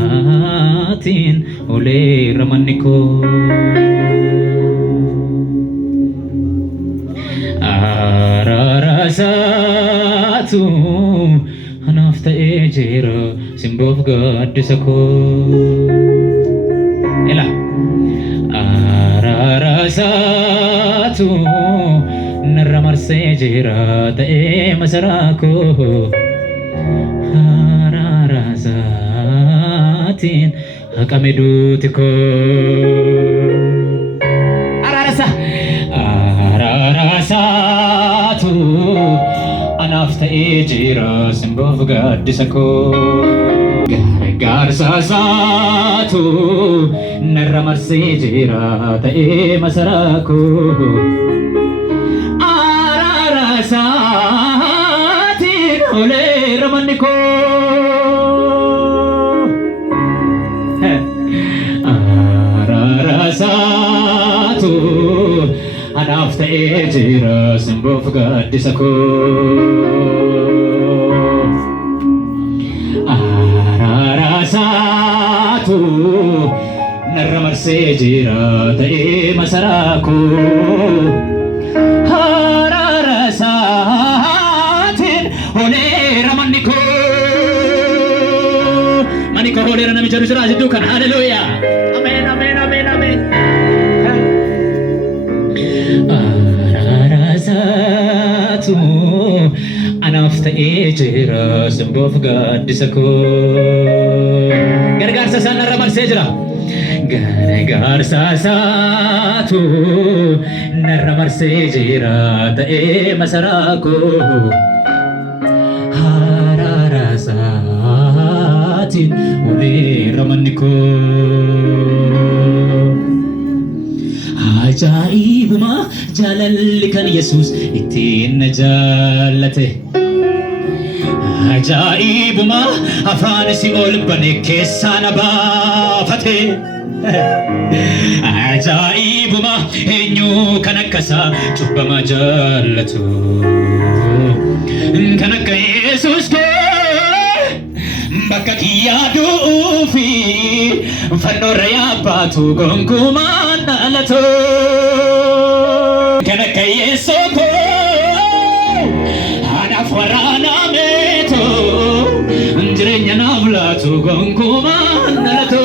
ararasatin ole ramaniko ararasatu hanafta ejira simbof gaddisako ela ararasatu narramarse jira ta'e masarako ararasatin haqamedutiko ararasatu anafta ejira simbof gaddisako garsasatu narramarse jira ta'e masarako ararasatin ole ramaniko ararasatu anafta ejira simbof gaddisako ararasatu narramarse jira ta'e masarako ararasatin ole ramaniko maniko ole ranami jaru jira jidukan haleluya amen amen amen amen ararasatu anafta ejira simbof gaddisako gargaarsa san narramarse jira gargaarsasatu narramarse jira ta'e masarako ararasatin ole ramaniko ajaa'ibuma jaalalli kan Yesuus ittiin na jaallate ajaa'ibuma afaan si ol bane keessaa na baafate ajaa'ibuma eenyu kan akkasaa cubbama jaallatu kan akka Yesuus koo bakka kiyyaaduu fi fannoorra yaabbaatu gonkumaan dhalatu kan akka Yesuus koo anaaf waraanameetu jireenya naaf laatu gonkumaan dhalatu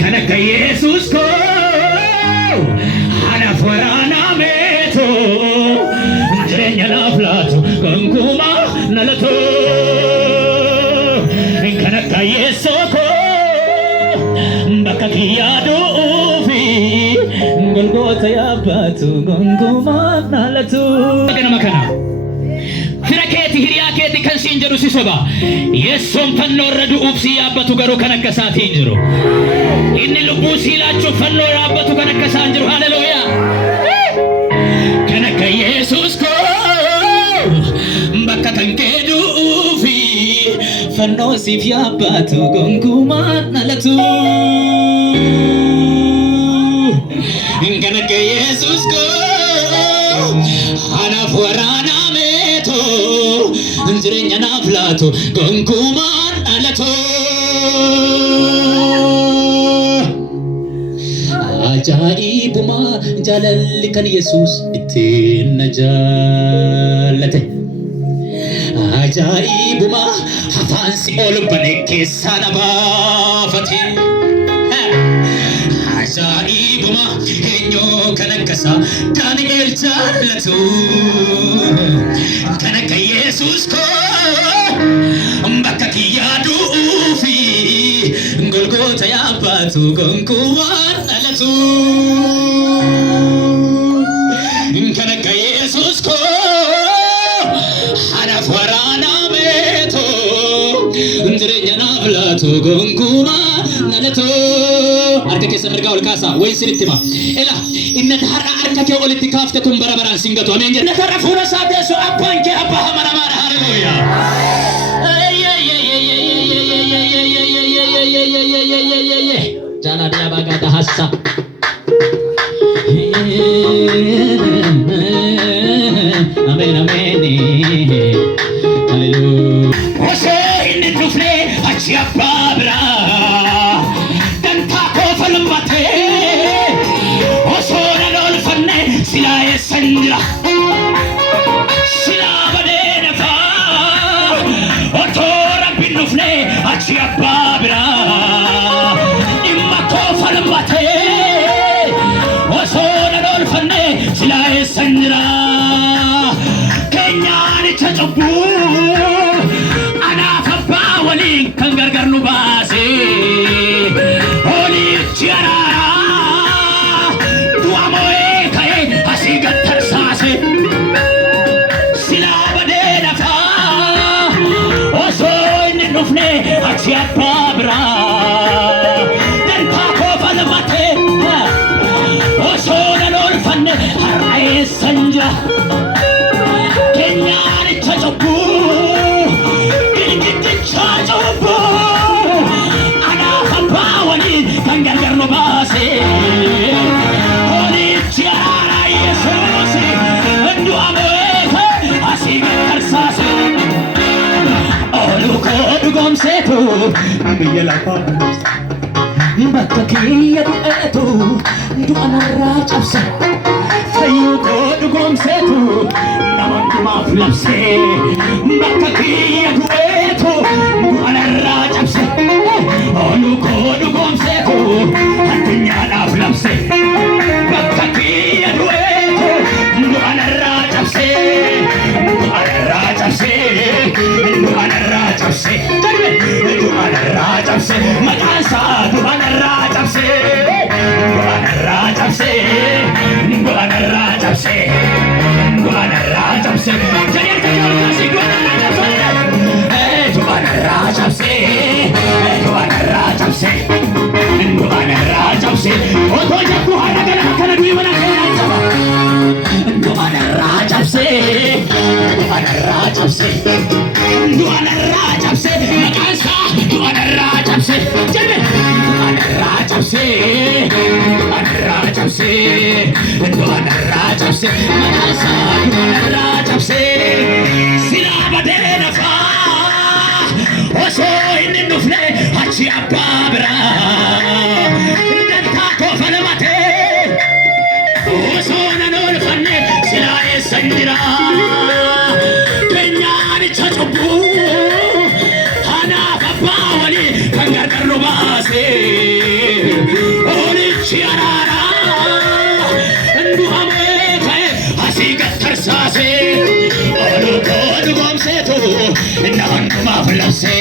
kan akka Yesuus koo anaaf waraanameetu jireenya naaf laatu gonkumaan dhalatu kan akka Yesuus koo bakka kiyyaaduu fi golgoota yaabbaatu gonkumaan dhalatu ganama kana fira keeti hiriyaa keeti kan siin jedhu si soba Yesuun fannoorra du'uuf si yaabbatu garuu kan akka isaatiin jiru inni lubbuu si laachuuf fannoo yaabbatu kan akka isaan jiru haleluuyaa kan akka Yesuus koo bakka kan kee du'uu fi fannoo siif yaabbatu gonkumaan dhalatu kan akka Yesuus koo anaaf waraanameetu jireenya naaf laatu gonkumaan dhalatu ajaa'ibuma jaalalli kan Yesuus ittiin na jaallate ajaa'ibuma afaan si ol bane keessaa na baafate ajaa'ibuma eenyu kan akkasaa Daani'el jaallatu kan akka Yesuus koo bakka kiyyaaduu fi golgoota yaabbaatu gonkumaan dhalatu kan akka Yesuus koo anaaf waraanameetu jireenya naaf laatu gonkumaan dhalatu harka keessa mirgaa ol kaasaa wayi sinitti hima ela inni har'a harka kee olitti kaafte kun bara baraan singatu ameen jedha karra fuula isaa teessu abbaan kee abbaa hamaramaadha haleluuyaa jala dia bagata hassa amen amen Osoin dhufne achi abbaa biraa dantaa koo falmate osoo nan oolfanne silaa eessan jira silaa badee nafaa otoo rabbiin dhufne achi abbaa biraa dhimma koo falmate osoo nan oolfanne silaa eessan jira keenyaanicha cubbuu kan gargar nu baase olichi araara du'a moo'ee ka'ee asii gad tarsaase silaa badee nafaa osoo inni dhufne achi abbaa biraa dantaa koo falmate osoo nan oolfanne har'a eessan jira keenyaanicha cubbuu kan gargar nu baase olichi araara Yesuus du'a moo'ee ka'ee asii gad tarsaase ooluu koo dhugoomseetu biyya lafaa bakka kiyya du'eetu du'a narraa cabse fayyuu koo dhugoomseetu nama hundumaaf labse bakka kiyya du'eetu du'a narraa cabse ooluu koo dhugoomseetu addunyaadhaaf labse bakka kiyya du'eetu du'a narraa cabse du'a narraa cabse du'a narraa cabse du'a narraa cabse maqaan isaa du'a narraa cabse du'a narraa cabse du'a narraa cabse du'a narraa cabse jariir kan yookaasi du'a narraa cabse du'a narraa cabse du'a narraa cabse du'a narraa cabse otoo jabbu haadha gala akkana du'i mana keenan qaba du'a narraa cabse du'a narraa cabse du'a narraa cabse maqaan isaa du'a narraa cabse jedhe du'a narraa cabse du'a narraa cabse du'a narraa cabse maqaan isaa du'a narraa cabse silaa badee nafaa osoo inni dhufne achi abbaa biraa dantaa koo falmate osoo nan oolfanne silaa eessan jira keenyaanicha cubbuu anaaf abbaa walii kan gargar nu baase olichi araara du'a moo'ee ka'ee asii gad tarsaase ooluu koo dhugoomseetu nama hundumaaf labse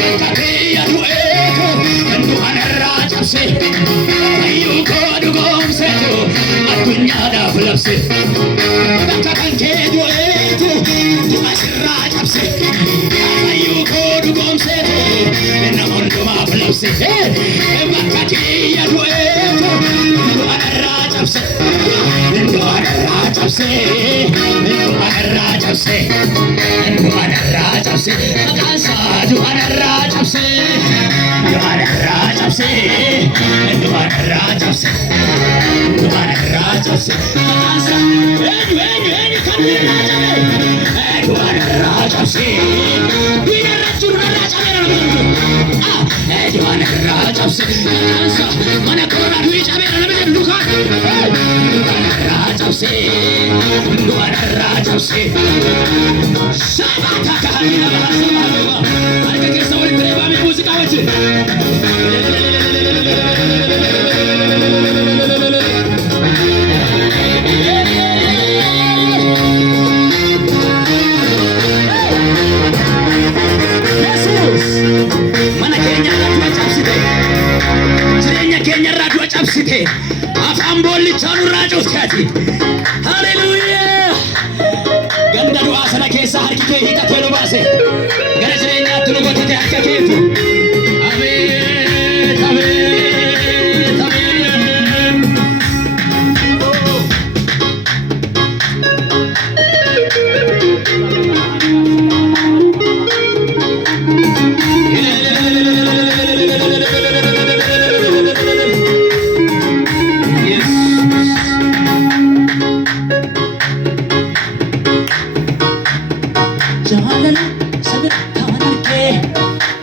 bakka kiyya du'eetu du'a narraa cabse fayyuu koo dhugoomseetu addunyaadhaaf labse bakka kan kee du'eetu du'a sirraa cabse fayyuu koo dhugoomseetu nama hundumaaf labse bakka kiyya du'eetu du'a narraa cabse du'a narraa cabse du'a narraa cabse du'a narraa cabse maqaan isaa du'a narraa cabse du'a narraa cabse du'a narraa cabse du'a narraa cabse maqaan isaa eenyu kan narraa cabe du'a narraa cabse du'a narraa cabe du'a narraa cabse maqaan isaa mana koronaa du'a cabe nama jedhu dukaan du'a narraa cabse du'a narraa cabse Shabata kahani na bahasa harka keessa walitti reebame muuziqaa wajjin Yesuus mana keenya irraa du'a cabsite jireenya keenya irraa du'a cabsite afaan boollichaa nurraa cufte ati haleluuyaa ganda du'aa sana keessa harki kee hiixatee nu baase gara jireenyaatti nu gotate harka keetu abeet abeet abeet jaalala sagantaan argee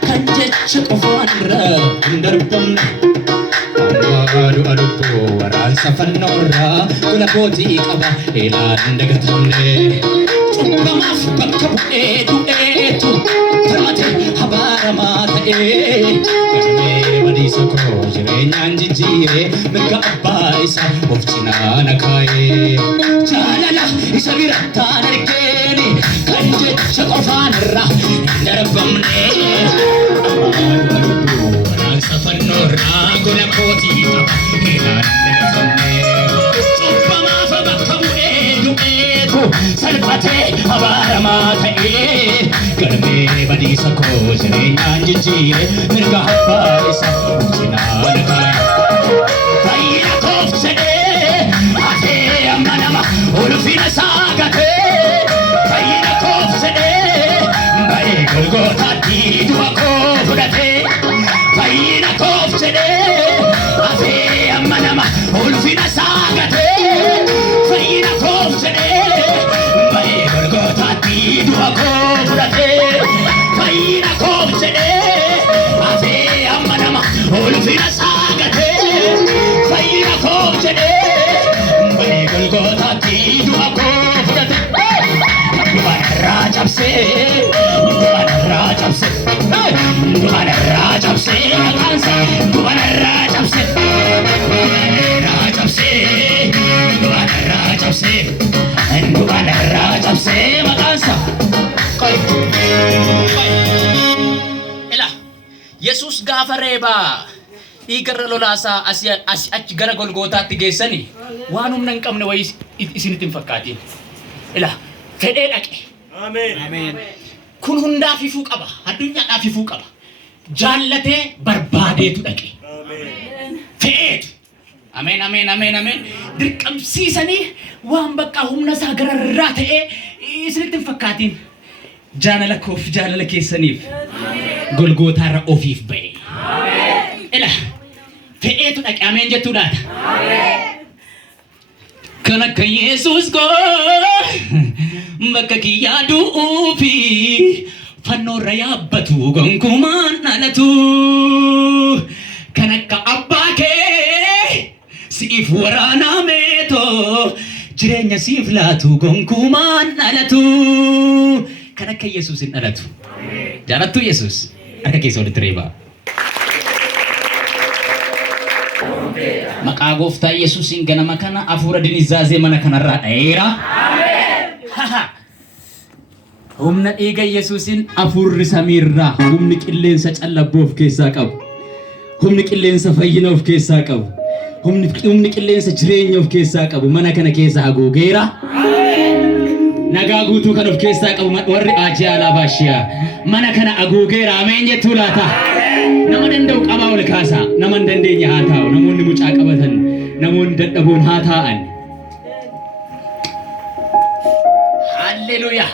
kan jecha qofaanirra hin darbamne Amadu adubu waraansa fannoorraa gola kootii qaba eelaan dagatamne cubbamaaf bakka bu'ee du'eetu falmate habaaramaa ta'ee galmee badiisa koo jireenyaan jijjiiree mirga abbaa isaa of cinaana kaa'ee jaalala isa birattaan argeeni kan jecha qofaanirra hin darbamne Amadu adubu waraansa fannoorraa gola kootii qaba eelaan dagatamne cubbamaaf bakka bu'ee du'eetu salphatee habaaramaa ta'ee galmee badiisa koo jireenyaan jijjiiree mirga abbaa isaa of cinaana kaa'ee fayyina koof jedhee hafee amma nama ulfina isaa gatee fayyina koof jedhee ba'ee Golgootaatti du'a koo fudhatee fayyina koof jedhee hafee amma nama ulfina isaa gatee fayyina koof jedhee ba'ee Golgootaatti du'a koo fudhatee fayyina koof jedhee hafee amma nama ulfina isaa gatee fayyina koof jedhee ba'ee Golgootaatti du'a koo fudhatee du'arraa cabsee du'arraa cabsee du'arraa cabsee maqaansa du'arraa cabsee du'arraa cabsee du'arraa cabsee du'arraa cabsee maqaansa ila Yesuus gaafa reebaa dhiigarra lolaasaa achi gara Golgootaatti geessani waan humna hin qabne wayii isinitti hin fakkaatiin ila fedhee dhaqe Ameen. Kun hundaaf ifuu qaba. Addunyaadhaaf ifuu qaba. Jaallatee barbaadeetu dhaqe. Fe'eetu. Ameen. Dirqamsiisanii waan bakka humna isaa gararraa ta'ee isinitti hin fakkaatiin. Jaalala koof jaalala keessaniif. Golgootaarra ofiif ba'e. Ila fe'eetu dhaqe. Ameen jettuu laata. Kan akka Yesuus koo bakka kiyyaa du'uufi fannoorra yaabbatu gonkumaan dhalatu kan akka abbaa kee siif waraanaa meetoo jireenya siif laatu gonkumaan dhalatu kan akka Yesuus hin dhalatu jaalattu Yesuus harka keessa walitti reebaa maqaa gooftaa Yesuusiin ganama kana hafuura dinizaazee mana kanarraa dha'eera humna dhiiga Yesuusiin hafuurri samiirraa humni qilleensa callabboo of keessaa qabu humni qilleensa fayyina of keessaa qabu humni qilleensa jireenya of keessaa qabu mana kana keessa haguugeera nagaa guutuu kan of keessaa qabu warri aajii alaa baashiyaa mana kana haguugeera ameen jettuu laata nama danda'u qabaa ol kaasaa nama hin dandeenye haa taa'u namoonni mucaa qabatan namoonni dadhaboon haa taa'an Hallelujah